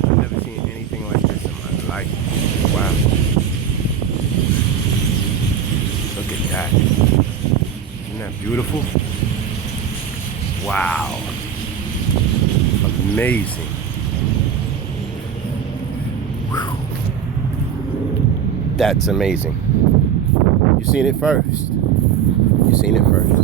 I've never seen anything like this in my life. Wow. Look at that. Isn't that beautiful? Wow. Amazing. Whew. That's amazing. You seen it first. You seen it first.